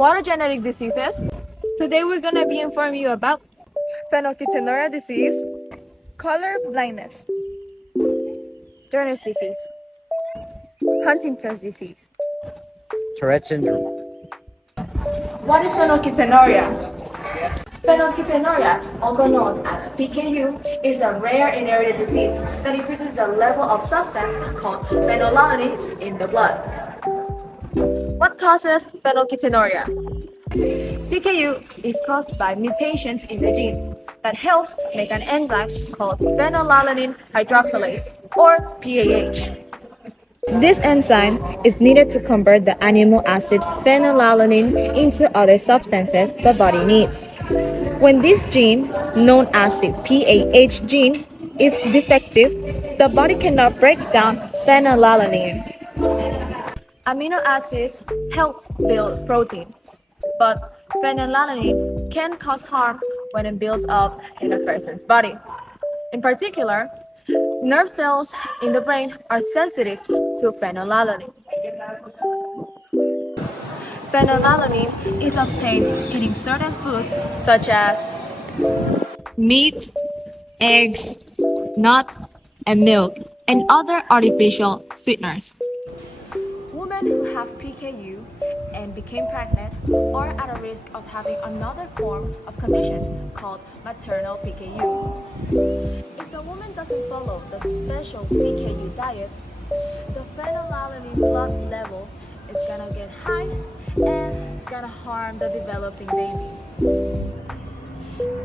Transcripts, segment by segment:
What are genetic diseases? Today we're gonna be informing you about phenylketonuria disease, color blindness, Turner's disease, Huntington's disease. Tourette syndrome. What is phenylketonuria? Phenylketonuria, also known as PKU, is a rare inherited disease that increases the level of substance called phenylalanine in the blood. What causes phenylketonuria? PKU is caused by mutations in the gene that helps make an enzyme called phenylalanine hydroxylase, or PAH. This enzyme is needed to convert the amino acid phenylalanine into other substances the body needs. When this gene, known as the PAH gene, is defective, the body cannot break down phenylalanine. Amino acids help build protein, but phenylalanine can cause harm when it builds up in a person's body. In particular, nerve cells in the brain are sensitive to phenylalanine. Phenylalanine is obtained eating certain foods such as meat, eggs, nuts, and milk, and other artificial sweeteners. Women who have PKU and became pregnant are at a risk of having another form of condition called maternal PKU. If the woman doesn't follow the special PKU diet, the phenylalanine blood level is gonna get high and it's gonna harm the developing baby.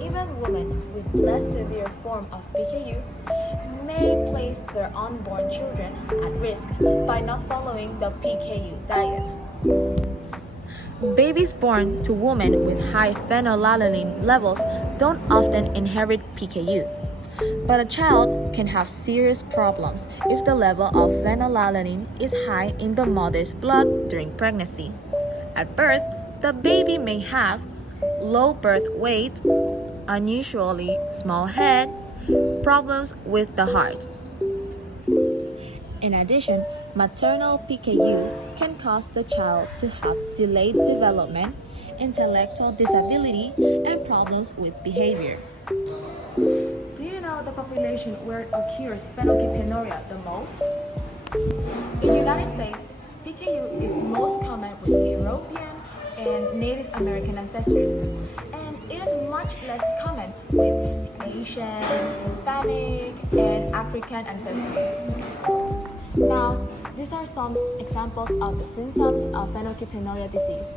Even women with less severe form of PKU may place their unborn children at risk by not following the PKU diet. Babies born to women with high phenylalanine levels don't often inherit PKU, but a child can have serious problems if the level of phenylalanine is high in the mother's blood during pregnancy. At birth, the baby may have low birth weight, unusually small head, problems with the heart. In addition, maternal PKU can cause the child to have delayed development, intellectual disability, and problems with behavior. Do you know the population where it occurs phenylketonuria the most? In the United States, PKU is most common with European and Native American ancestors, and it is much less common with Asian, Hispanic, and African ancestors. Now, these are some examples of the symptoms of phenylketonuria disease.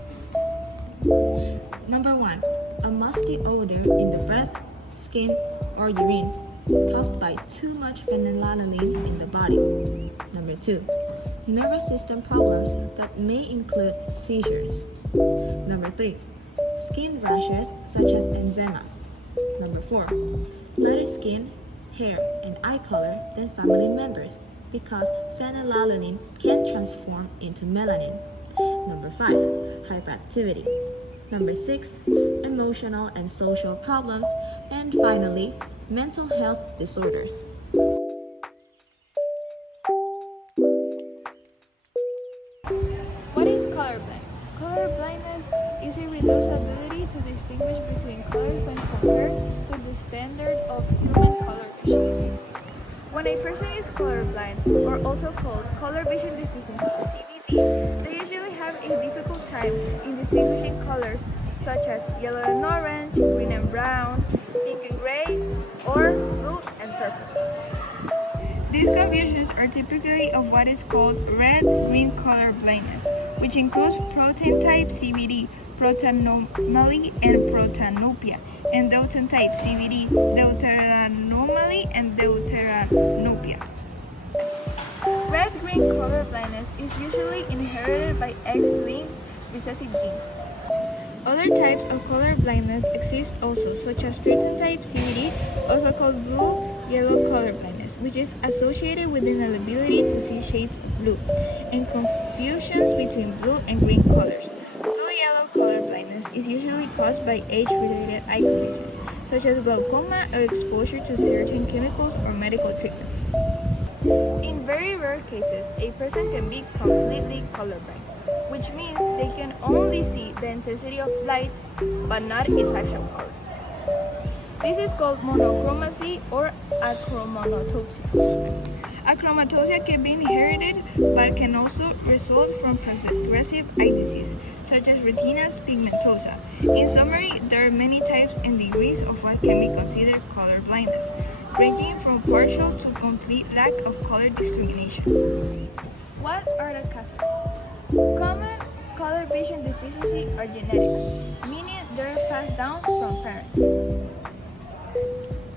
Number 1. A musty odor in the breath, skin, or urine caused by too much phenylalanine in the body. Number 2. Nervous system problems that may include seizures. Number 3. Skin rashes such as eczema. Number 4. Lighter skin, hair, and eye color than family members because phenylalanine can transform into melanin. Number 5. Hyperactivity. Number 6. Emotional and social problems. And finally, mental health disorders. What is color blindness? Color blindness is a reduced ability to distinguish between colors when compared to the standard of human color vision. When a person is colorblind, or also called color vision deficiency (CVD), they usually have a difficult time in distinguishing colors such as yellow and orange, green and brown, pink and gray, or blue and purple. These confusions are typically of what is called red-green color blindness, which includes protein type CVD, protanomaly, and protanopia, and deuterium type CVD, deuteranomaly, and deuteranopia. Red-green color blindness is usually inherited by X-linked recessive genes. Other types of color blindness exist also, such as protein type CVD, also called blue-yellow color blindness, which is associated with an inability to see shades of blue, and confusions between blue and green colors. Blue-yellow color blindness is usually caused by age-related eye conditions, such as glaucoma or exposure to certain chemicals or medical treatments. In very rare cases, a person can be completely colorblind. which means they can only see the intensity of light but not its actual color. This is called monochromacy or achromatopsia. Achromatopsia can be inherited but can also result from progressive eye disease, such as retinitis pigmentosa. In summary, there are many types and degrees of what can be considered color blindness, ranging from partial to complete lack of color discrimination. What are the causes? Common color vision deficiency are genetics, meaning they're passed down from parents.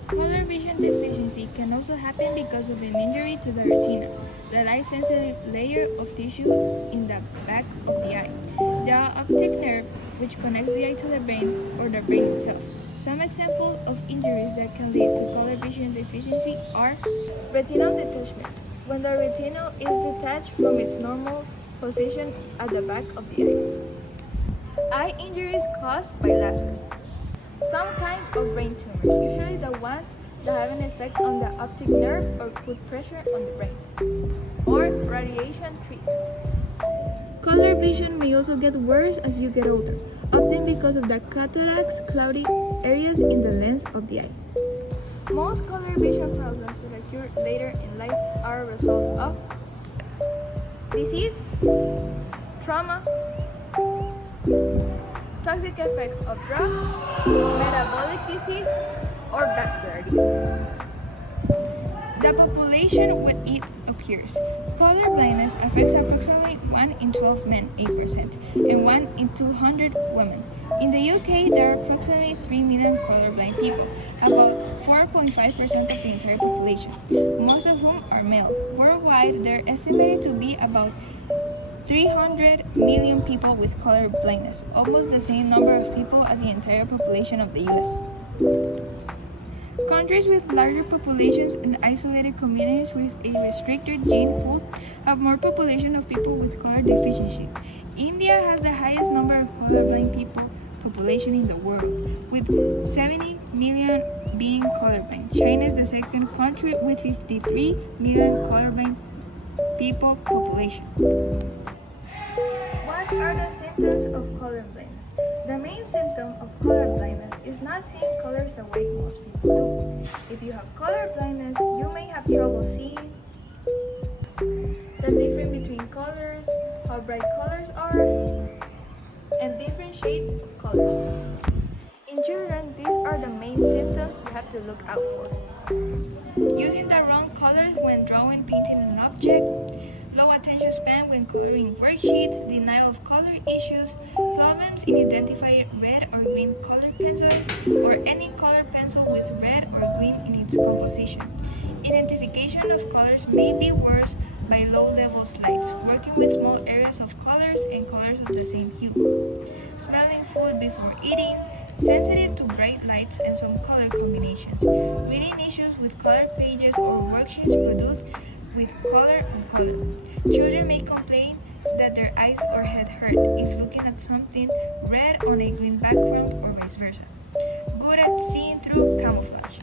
Color vision deficiency can also happen because of an injury to the retina, the light-sensitive layer of tissue in the back of the eye, the optic nerve, which connects the eye to the brain, or the brain itself. Some examples of injuries that can lead to color vision deficiency are retinal detachment, when the retina is detached from its normal position at the back of the eye. Eye injuries caused by lasers. Some kind of brain tumors, usually the ones that have an effect on the optic nerve or put pressure on the brain. Or radiation treatment. Color vision may also get worse as you get older, often because of the cataracts, cloudy areas in the lens of the eye. Most color vision problems that occur later in life are a result of disease, trauma, toxic effects of drugs, metabolic disease, or vascular disease. The population when it occurs. Color blindness affects approximately 1 in 12 men, 8%, and 1 in 200 women. In the UK, there are approximately 3 million colorblind people, about 4.5% of the entire population, most of whom are male. Worldwide, there are estimated to be about 300 million people with color blindness, almost the same number of people as the entire population of the US. Countries with larger populations and isolated communities with a restricted gene pool have more population of people with color deficiency. India has the highest number of colorblind population in the world, with 70 million being colorblind. China is the second country with 53 million colorblind people population. What are the symptoms of color blindness? The main symptom of color blindness is not seeing colors the way most people do. If you have color blindness, you may have trouble seeing the difference between colors, how bright colors are, and different shades of colors. In children, these are the main symptoms you have to look out for. Using the wrong colors when drawing, painting an object, low attention span when coloring worksheets, denial of color issues, problems in identifying red or green colored pencils, or any colored pencil with red or green in its composition. Identification of colors may be worse by low-level slides, working with small areas of colors and colors of the same hue. Smelling food before eating, sensitive to bright lights and some color combinations. Reading issues with colored pages or worksheets produced with color. Children may complain that their eyes or head hurt if looking at something red on a green background or vice versa. Good at seeing through camouflage.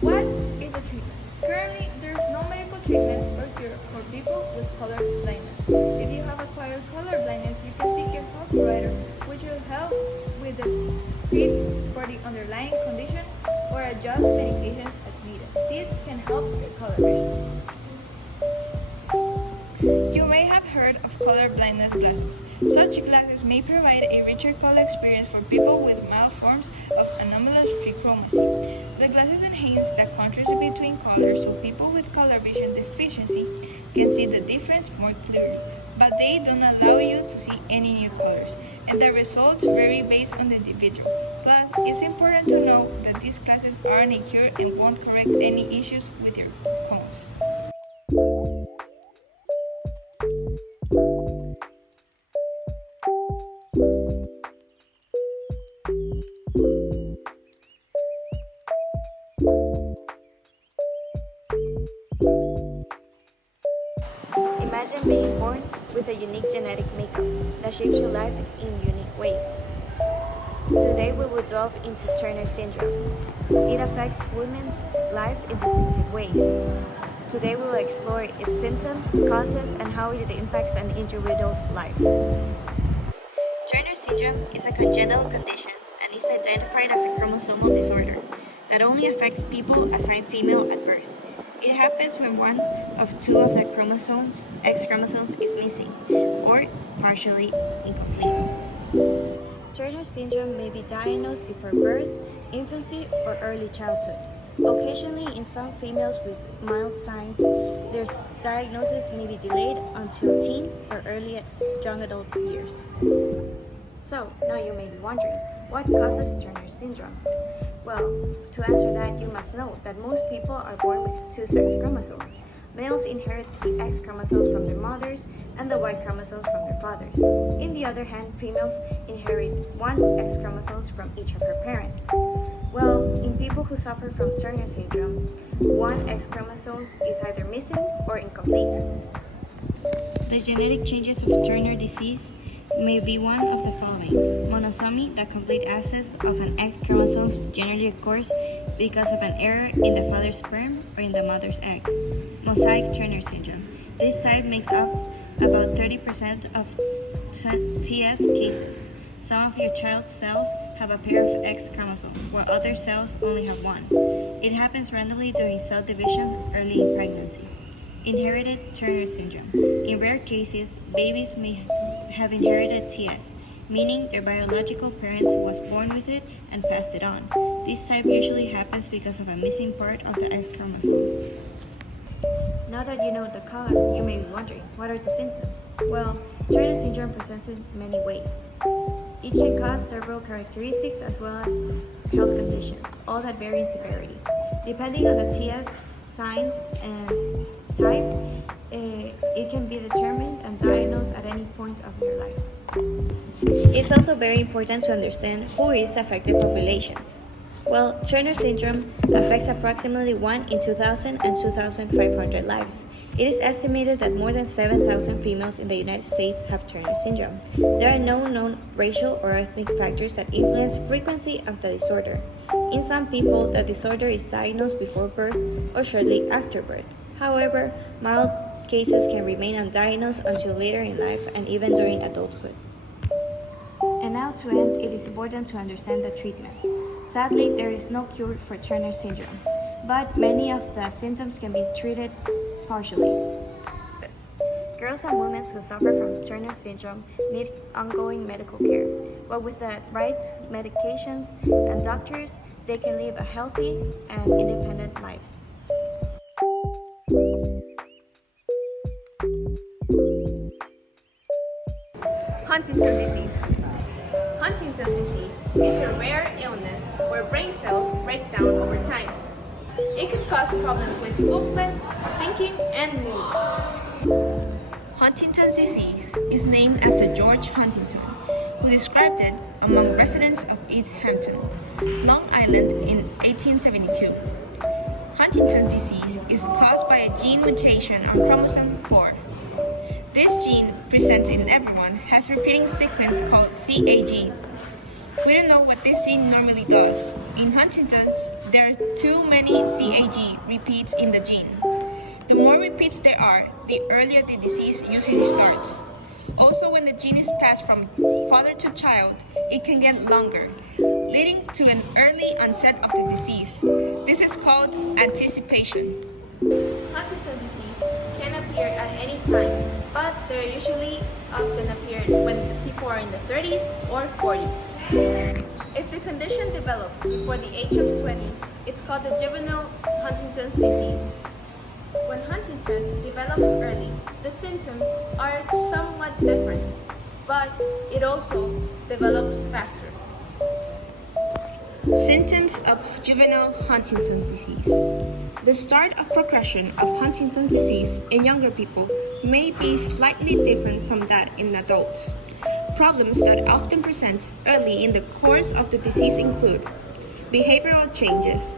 What is a treatment? Currently, there is no medical treatment or cure for people with color blindness. If you have acquired color blindness, you can seek a health provider, which will help with the treat for the underlying condition or adjust medications as needed. This can help your color vision. You may have heard of color blindness glasses. Such glasses may provide a richer color experience for people with mild forms of anomalous trichromacy. The glasses enhance the contrast between colors so people with color vision deficiency can see the difference more clearly, but they don't allow you to see any new colors, and the results vary based on the individual. Plus, it's important to know that these glasses aren't a cure and won't correct any issues with your cones. Imagine being born with a unique genetic makeup that shapes your life in unique ways. Today we will delve into Turner syndrome. It affects women's life in distinctive ways. today we will explore its symptoms, causes, and how it impacts an individual's life. Turner syndrome is a congenital condition and is identified as a chromosomal disorder that only affects people assigned female at birth. It happens when one of two of the chromosomes, X chromosomes, is missing or partially incomplete. Turner syndrome may be diagnosed before birth, infancy, or early childhood. Occasionally, in some females with mild signs, their diagnosis may be delayed until teens or early young adult years. So, now you may be wondering, what causes Turner syndrome? Well, to answer that, you must know that most people are born with two sex chromosomes. Males inherit the X chromosomes from their mothers and the Y chromosomes from their fathers. In the other hand, females inherit one X chromosomes from each of her parents. Well, in people who suffer from Turner syndrome, one X chromosome is either missing or incomplete. The genetic changes of Turner disease may be one of the following. Monosomy, the complete absence of an X chromosome, generally occurs because of an error in the father's sperm or in the mother's egg. Mosaic Turner syndrome. This type makes up about 30% of TS cases. Some of your child's cells have a pair of X chromosomes, while other cells only have one. It happens randomly during cell division early in pregnancy. Inherited Turner syndrome. In rare cases, babies may have inherited TS, meaning their biological parents was born with it and passed it on. This type usually happens because of a missing part of the X chromosomes. Now that you know the cause, you may be wondering, what are the symptoms? Well, Turner syndrome presents in many ways. It can cause several characteristics as well as health conditions, all that vary in severity. Depending on the TS signs and type, it can be determined and diagnosed at any point of your life. It's also very important to understand who is affected populations. Well, Turner syndrome affects approximately 1 in 2,000 and 2,500 lives. It is estimated that more than 7,000 females in the United States have Turner syndrome. There are no known racial or ethnic factors that influence frequency of the disorder. In some people, the disorder is diagnosed before birth or shortly after birth. However, mild cases can remain undiagnosed until later in life and even during adulthood. And now to end, it is important to understand the treatments. Sadly, there is no cure for Turner syndrome, but many of the symptoms can be treated partially. Girls and women who suffer from Turner syndrome need ongoing medical care, but with the right medications and doctors, they can live a healthy and independent lives. Huntington's disease. Huntington's disease is a rare illness where brain cells break down over time. It can cause problems with movement, thinking, and mood. Huntington's disease is named after George Huntington, who described it among residents of East Hampton, Long Island in 1872. Huntington's disease is caused by a gene mutation on chromosome 4. This gene, present in everyone, has a repeating sequence called CAG. We don't know what this gene normally does. In Huntington's, there are too many CAG repeats in the gene. The more repeats there are, the earlier the disease usually starts. Also, when the gene is passed from father to child, it can get longer, leading to an early onset of the disease. This is called anticipation. Huntington's disease can appear at any time, but they usually often appear when people are in the 30s or 40s. If the condition develops before the age of 20, it's called the juvenile Huntington's disease. When Huntington's develops early, the symptoms are somewhat different, but it also develops faster. Symptoms of juvenile Huntington's disease. The start of progression of Huntington's disease in younger people may be slightly different from that in adults. Problems that often present early in the course of the disease include behavioral changes,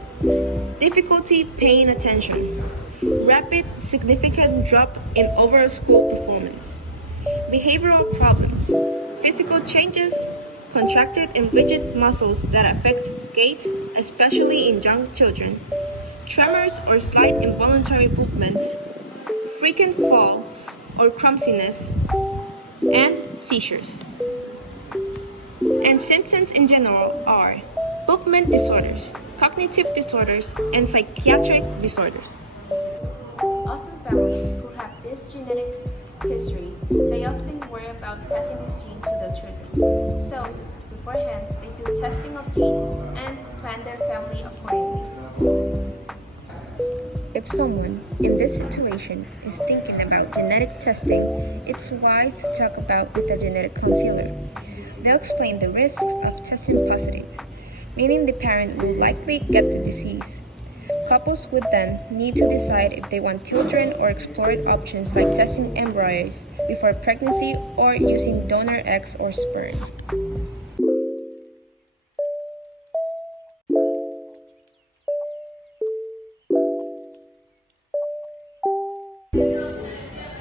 difficulty paying attention, rapid significant drop in overall school performance, behavioral problems, physical changes, contracted and rigid muscles that affect gait, especially in young children, tremors or slight involuntary movements, frequent falls or clumsiness, and seizures. And symptoms in general are movement disorders, cognitive disorders, and psychiatric disorders. Often families who have this genetic history, they often worry about passing these genes to their children. So, beforehand, they do testing of genes and plan their family accordingly. If someone in this situation is thinking about genetic testing, it's wise to talk about with a genetic counselor. They'll explain the risks of testing positive, meaning the parent will likely get the disease. Couples would then need to decide if they want children or explore options like testing embryos before pregnancy or using donor eggs or sperm.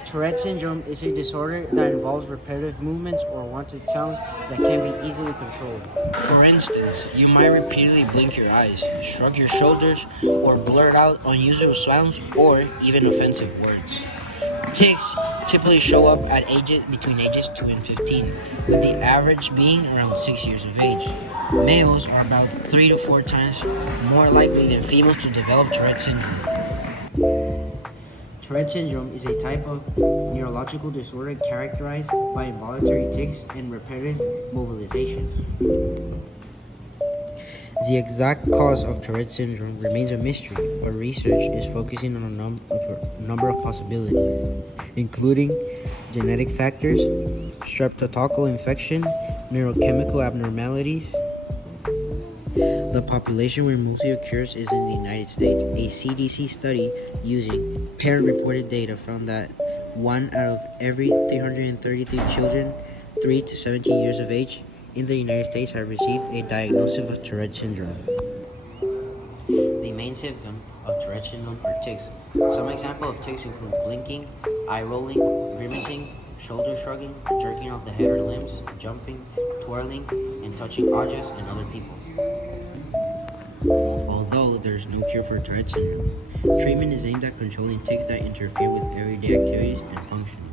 Tourette syndrome is a disorder that involves repetitive movements or wanted sounds that can be easily controlled. For instance, you might repeatedly blink your eyes, shrug your shoulders, or blurt out unusual sounds or even offensive words. Tics typically show up at between ages 2 and 15, with the average being around 6 years of age. Males are about 3 to 4 times more likely than females to develop Tourette syndrome. Tourette syndrome is a type of neurological disorder characterized by involuntary tics and repetitive movilizations. The exact cause of Tourette syndrome remains a mystery, but research is focusing on a number of possibilities, including genetic factors, streptococcal infection, neurochemical abnormalities. The population where mostly occurs is in the United States. A CDC study using parent-reported data found that 1 out of every 333 children 3 to 17 years of age in the United States have received a diagnosis of Tourette syndrome. The main symptom of Tourette syndrome are tics. Some examples of tics include blinking, eye rolling, grimacing, shoulder shrugging, jerking off the head or limbs, jumping, twirling, and touching objects and other people. Although there is no cure for Tourette syndrome, treatment is aimed at controlling tics that interfere with everyday activities and functioning.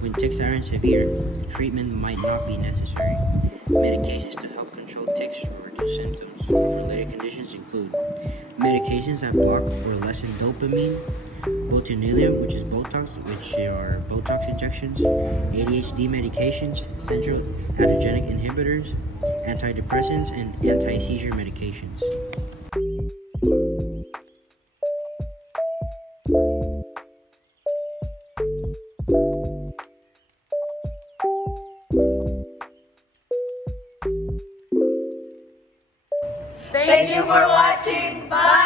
When tics aren't severe, treatment might not be necessary. Medications to help control tics or reduce symptoms of related conditions include medications that block or lessen dopamine, botulinum, which is Botox, which are Botox injections, ADHD medications, central adrenergic inhibitors, antidepressants, and anti-seizure medications. Thank you for watching. Bye!